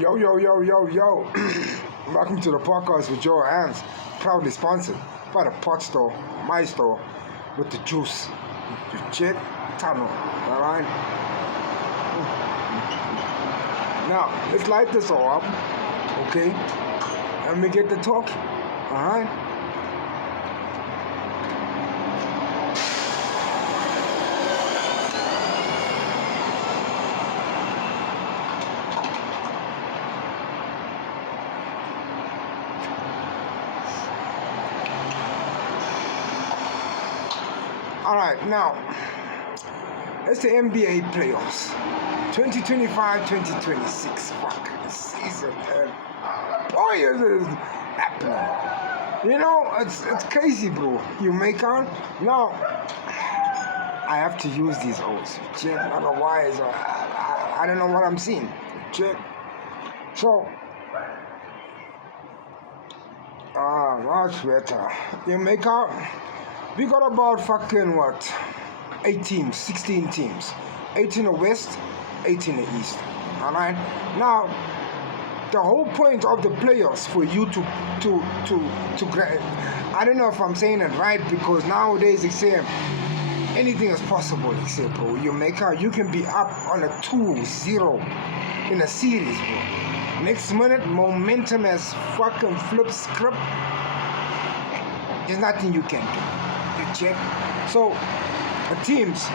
Yo, yo, yo, yo, yo. Welcome to the podcast with your hands. Proudly sponsored by the pot store, my store, with the juice. You check, tunnel. Alright? Now, let's light this all up. Okay? Let me get the talking. Alright? Alright, now, it's the NBA playoffs. 2025-2026 fucking season, man. Boy, is it happening. You know, it's crazy, bro. You make out? Now, I have to use these O's. Check, otherwise, I don't know what I'm seeing. Check. So, much better. You make out? We got about fucking what? 8 teams, 16 teams. 8 in the West, 8 in the East. Alright? Now, the whole point of the playoffs for you to grab, I don't know if I'm saying it right, because nowadays except anything is possible, except bro. You make out, you can be up on a 2-0 in a series, bro. Next minute, momentum has fucking flipped script. There's nothing you can do. Check. So, the teams,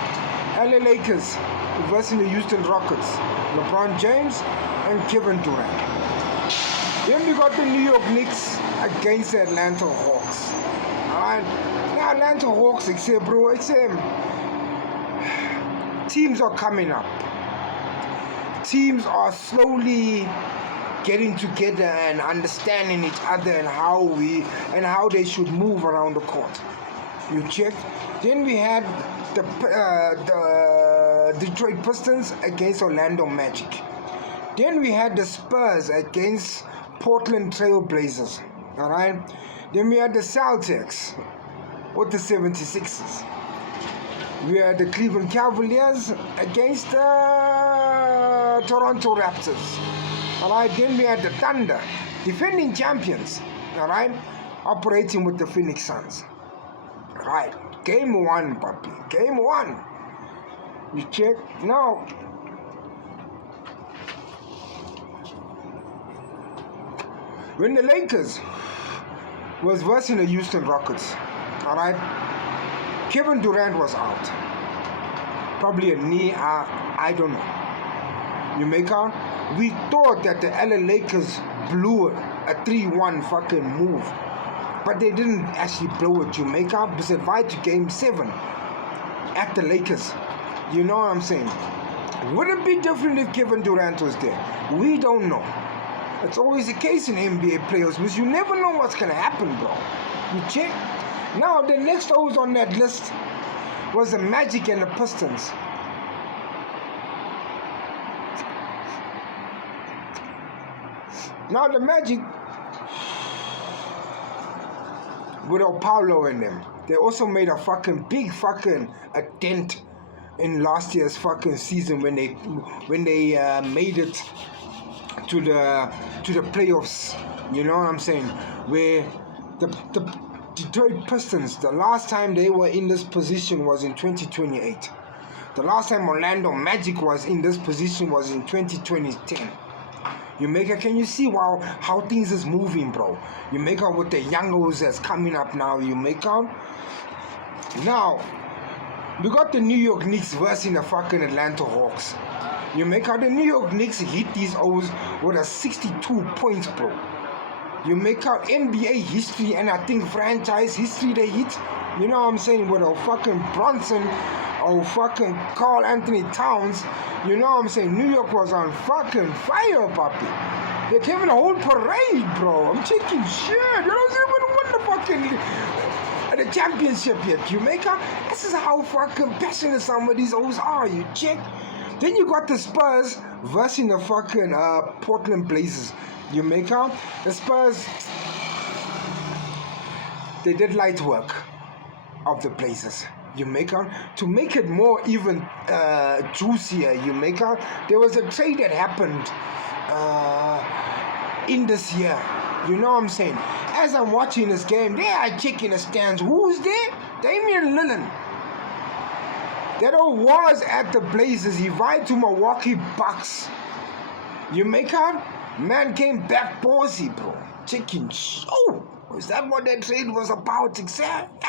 LA Lakers versus the Houston Rockets, LeBron James and Kevin Durant. Then we got the New York Knicks against the Atlanta Hawks. Alright, the Atlanta Hawks, except bro, teams are coming up. Teams are slowly getting together and understanding each other and how they should move around the court. You check. Then we had the Detroit Pistons against Orlando Magic. Then we had the Spurs against Portland Trail Blazers. Alright. Then we had the Celtics with the 76ers. We had the Cleveland Cavaliers against the Toronto Raptors. Alright. Then we had the Thunder, defending champions. Alright. Operating with the Phoenix Suns. Right, game 1, puppy. Game 1. You check now. When the Lakers was versus the Houston Rockets, all right, Kevin Durant was out. Probably a knee. I don't know. You make out? We thought that the LA Lakers blew a 3-1 fucking move. But they didn't actually blow it. Jamaica survived to game 7 at the Lakers. You know what I'm saying? Would it be different if Kevin Durant was there? We don't know. It's always the case in NBA players, because you never know what's going to happen, bro. You check? Now, the next O's on that list was the Magic and the Pistons. Now, the Magic, with Paulo in them, they also made a fucking big a dent in last year's fucking season when they made it to the playoffs. You know what I'm saying? Where the Detroit Pistons, the last time they were in this position was in 2028. The last time Orlando Magic was in this position was in 2010. You make it, can you see how things is moving, bro? You make out with the youngos that's coming up now. You make out. Now, we got the New York Knicks versus the fucking Atlanta Hawks. You make out the New York Knicks hit these O's with a 62 points, bro. You make out NBA history and I think franchise history they hit. You know what I'm saying? With a fucking Bronson or fucking Karl Anthony Towns. You know what I'm saying? New York was on fucking fire, puppy. They came in a whole parade, bro. I'm taking shit. You know what I'm saying? We don't win the fucking the championship yet. You make up. This is how fucking passionate some of these O's are. You check. Then you got the Spurs versus the fucking Portland Blazers. You make out. The Spurs, they did light work of the Blazers. You make out to make it more even juicier. You make out there was a trade that happened in this year. You know what I'm saying? As I'm watching this game, there I check in the stands. Who's there? Damian Lillard. That old was at the Blazers. He ride to Milwaukee Bucks. You make out? Man came back ballsy, bro. Chicken show. Is that what that trade was about? Exactly.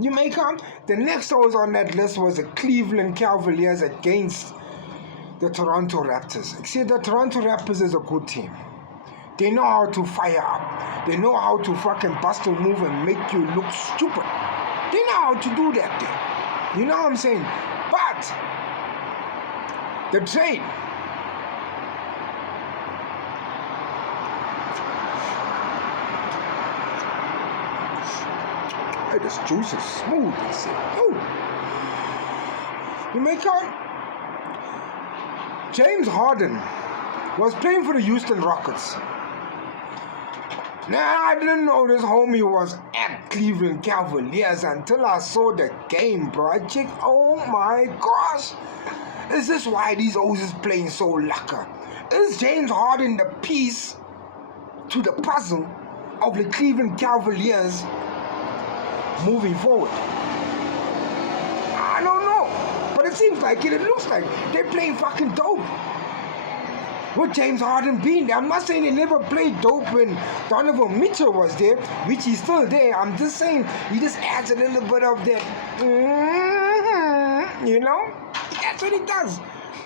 You make out? The next was on that list was the Cleveland Cavaliers against the Toronto Raptors. See, the Toronto Raptors is a good team. They know how to fire up. They know how to fucking bust a move and make you look stupid. They know how to do that thing. You know what I'm saying? But the trade, hey, this juice is smooth. I said, oh. You make out? James Harden was playing for the Houston Rockets. Now, I didn't know this homie was at Cleveland Cavaliers until I saw the game, bro. I checked, oh my gosh. Is this why these O's is playing so lacquer? Is James Harden the piece to the puzzle of the Cleveland Cavaliers moving forward? I don't know. But it seems like it. It looks like they're playing fucking dope. With James Harden being there. I'm not saying they never played dope when Donovan Mitchell was there, which he's still there. I'm just saying he just adds a little bit of that, you know? That's what he does.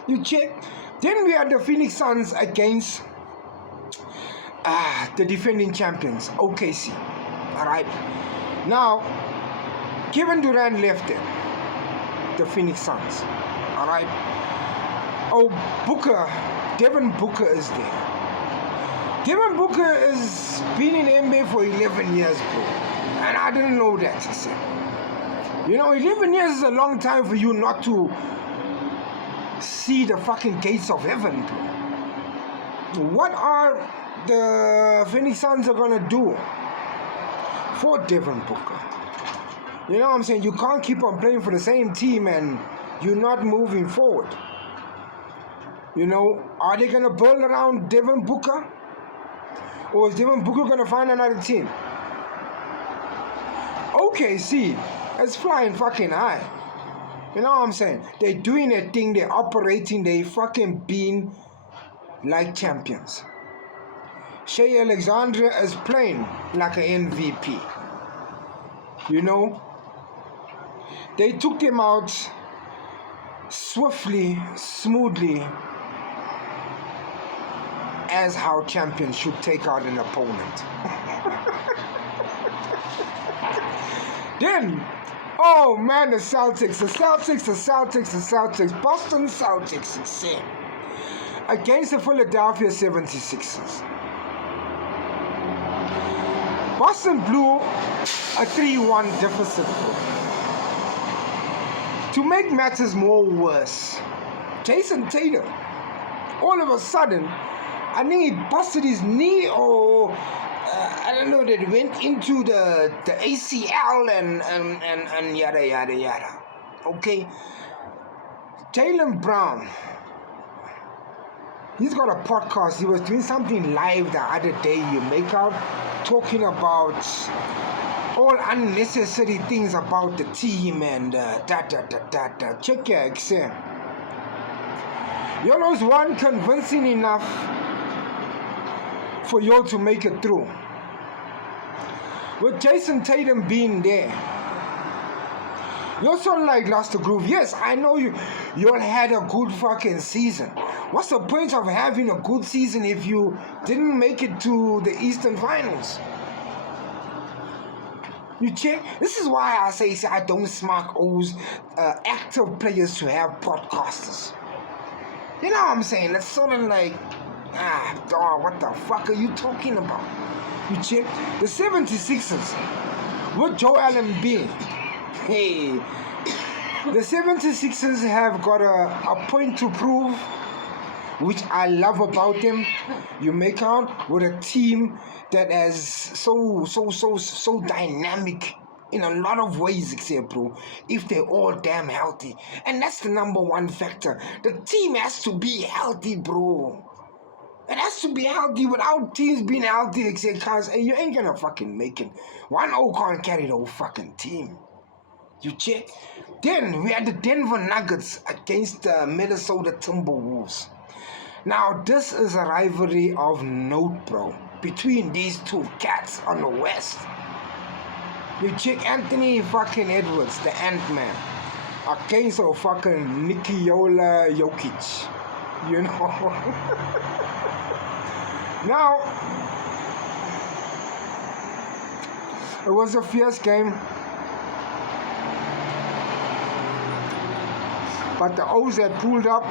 You check. Then we had the Phoenix Suns against the defending champions, OKC. Alright. Now, Kevin Durant left them, the Phoenix Suns. Alright. Oh, Devin Booker is there. Devin Booker has been in NBA for 11 years, bro. And I didn't know that, I said. You know, 11 years is a long time for you not to see the fucking gates of heaven, bro. What are the Phoenix Suns are gonna do for Devin Booker? You know what I'm saying? You can't keep on playing for the same team and you're not moving forward. You know, are they going to build around Devin Booker? Or is Devin Booker going to find another team? OKC is flying fucking high. You know what I'm saying? They're doing their thing, they're operating, they fucking being like champions. Shai Alexander is playing like an MVP. You know? They took him out swiftly, smoothly, as how champions should take out an opponent. Then, oh man, the Celtics, Boston Celtics, same, against the Philadelphia 76ers. Boston blew a 3-1 deficit. To make matters more worse, Jason Tatum, all of a sudden, I think he busted his knee or I don't know, that went into the ACL and yada yada yada. Okay. Jaylen Brown, he's got a podcast. He was doing something live the other day, you make out, talking about all unnecessary things about the team and Check your exam. You know, one convincing enough for you to make it through. With Jason Tatum being there, you sort of like lost the groove. Yes, I know you all had a good fucking season. What's the point of having a good season if you didn't make it to the Eastern Finals? You check. This is why I say I don't smack those active players to have podcasters. You know what I'm saying? It's sort of like, dog, what the fuck are you talking about? You check. The 76ers with Joel Embiid. Hey, the 76ers have got a point to prove, which I love about them. You make out with a team that is so dynamic in a lot of ways, except, bro, if they're all damn healthy. And that's the number one factor. The team has to be healthy, bro. It has to be healthy. Without teams being healthy, except, cause you ain't gonna fucking make it. 1-0 can't carry the whole fucking team. You check. Then we had the Denver Nuggets against the Minnesota Timberwolves. Now, this is a rivalry of note, bro, between these two cats on the West. You check Anthony fucking Edwards, the Ant-Man, against a fucking Nikola Jokic. You know? Now, it was a fierce game. But the O's that pulled up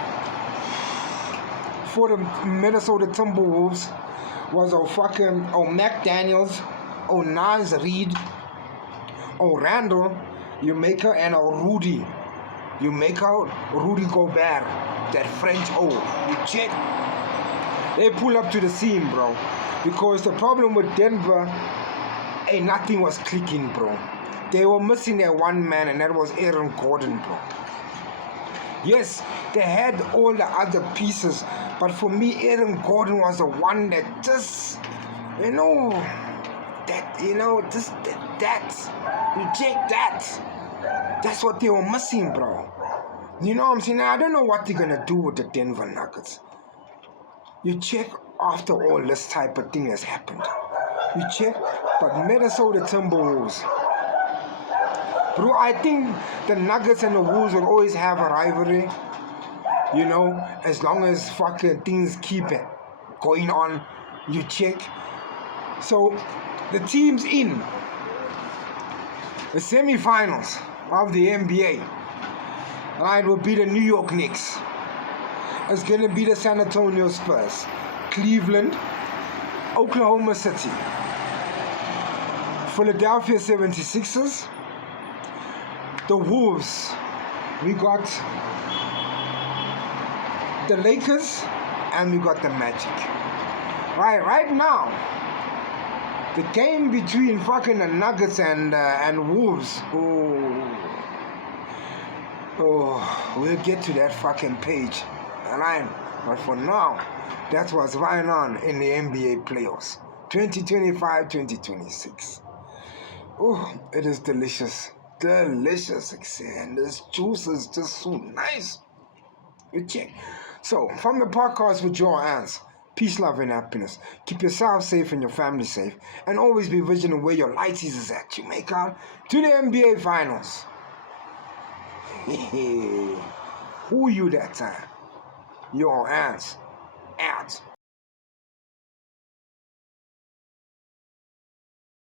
for the Minnesota Timberwolves was Mac Daniels, Naz Reid, Randall, Jamaica, and Rudy. Rudy Gobert, that French O. You check. They pull up to the scene, bro. Because the problem with Denver, nothing was clicking, bro. They were missing their one man, and that was Aaron Gordon, bro. Yes, they had all the other pieces, but for me, Aaron Gordon was the one that just, you check that. That's what they were missing, bro. You know what I'm saying? I don't know what they're gonna do with the Denver Nuggets. You check after all this type of thing has happened. You check, but Minnesota Timberwolves. Bro, I think the Nuggets and the Wolves will always have a rivalry. You know, as long as fucking things keep going on, you check. So, the teams in the semifinals of the NBA, right, will be the New York Knicks. It's going to be the San Antonio Spurs, Cleveland, Oklahoma City, Philadelphia 76ers, the Wolves. We got the Lakers, and we got the Magic. Right now, the game between fucking the Nuggets and Wolves. Oh, we'll get to that fucking page. Alright, but for now, that's what's going on in the NBA playoffs 2025-2026. Oh, it is delicious, and this juice is just so nice. You check. So, from the podcast with your aunts, peace, love, and happiness. Keep yourself safe and your family safe, and always be vigilant where your lights is at. You make out to the NBA Finals. Who you that time? Your aunts. Out.